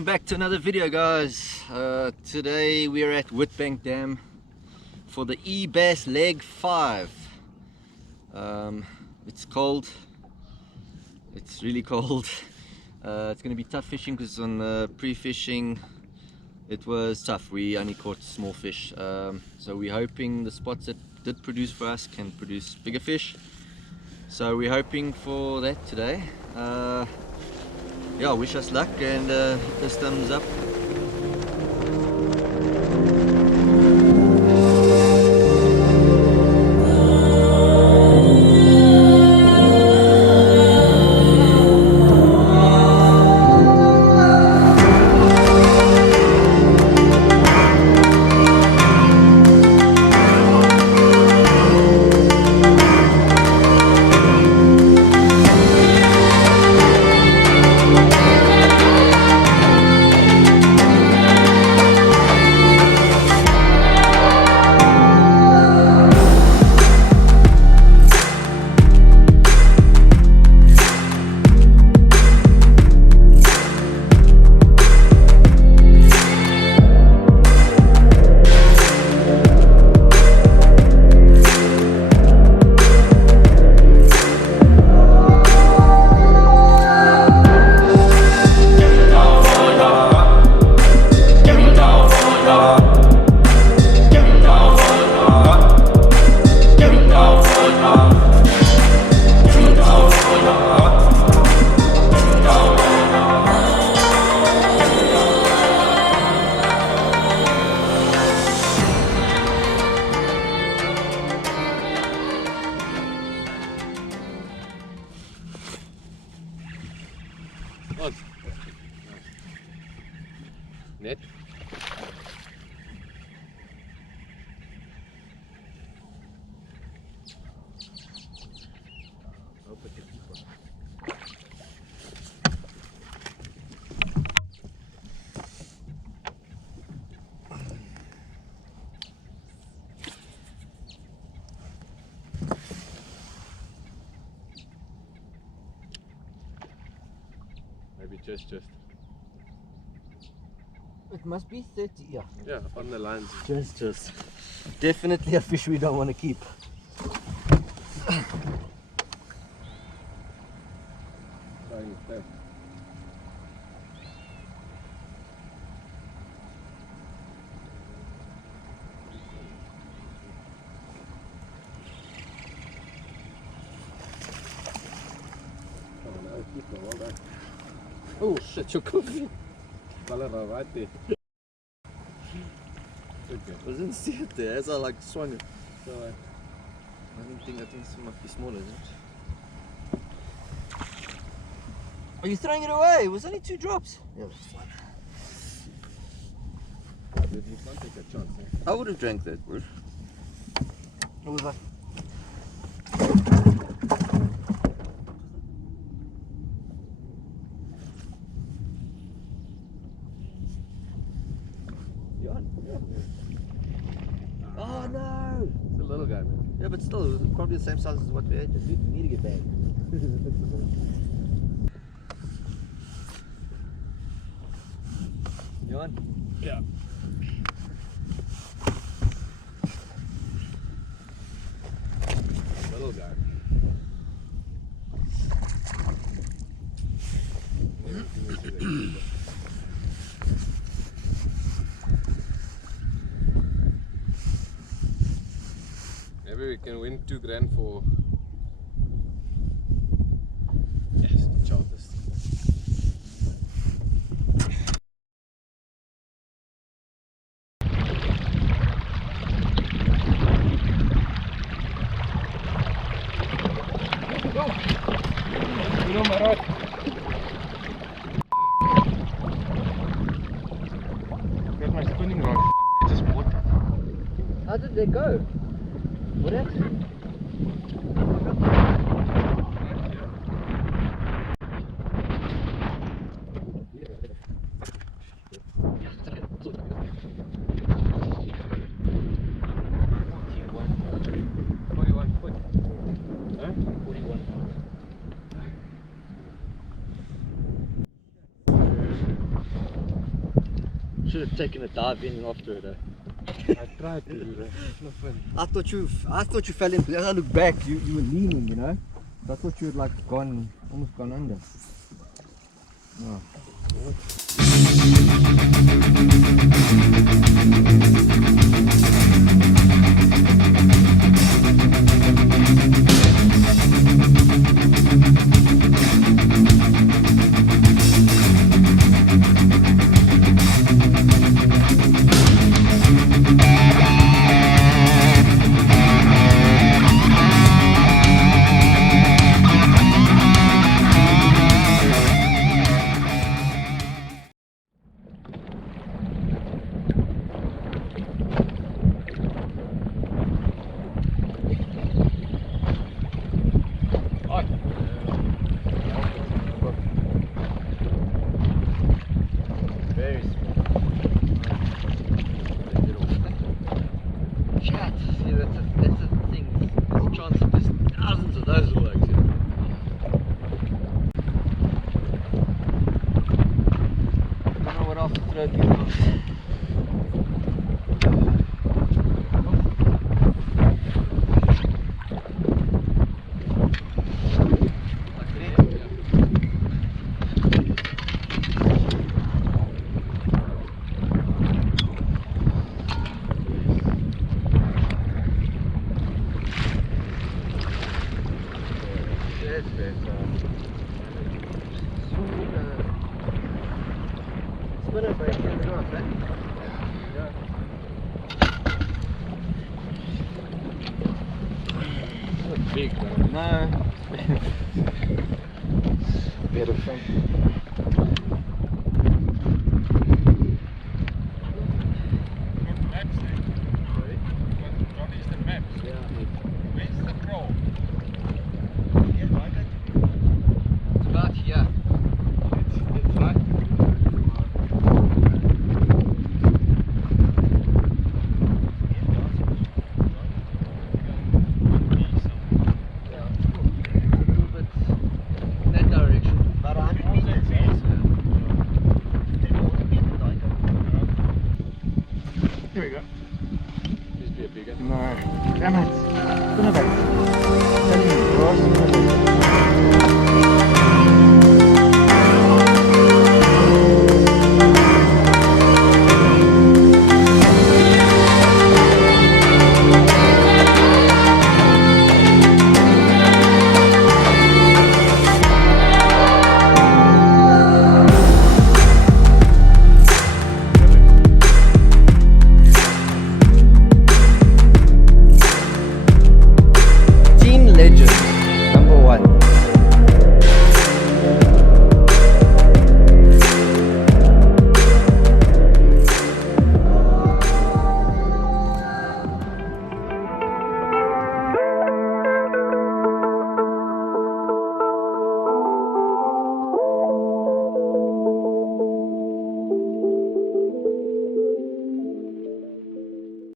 Welcome back to another video, guys. Today we are at Witbank Dam for the Ebass leg 5. It's cold, it's really cold. It's going to be tough fishing because on the pre-fishing it was tough. We only caught small fish, so we're hoping the spots that did produce for us can produce bigger fish. So we're hoping for that today. Yeah, wish us luck and hit this thumbs up. On. Net. Maybe just. It must be 30, yeah. Yeah, on the lines. Just. Definitely a fish we don't want to keep. Oh shit, you're cooking. Right there. Okay. I didn't see it there as I like swung it. So, I think it might be smaller, isn't it? Are you throwing it away? It was only 2 drops. Yeah, that's fine. you can't take a chance. Eh? I would have drank that, bro. It was like... Oh no! It's a little guy, man. Yeah, but still, it was probably the same size as what we had. We need to get back. You on? Yeah. Little guy. Maybe we can win $2 grand for the charters. You know my rod. Got my spinning rod. I just bought it. How did they go? What happened? Should have taken a dive in after it. I tried to do that. It's not fun. I thought you fell in. As I look back, you were leaning, you know. So I thought you had like almost gone under. Oh. Very small. Chat. See, that's the thing. There's a chance that there's thousands of those works here. I don't know what else to throw these off. Spinner break in the north, eh? Yeah. It's not big though. No. Better fun.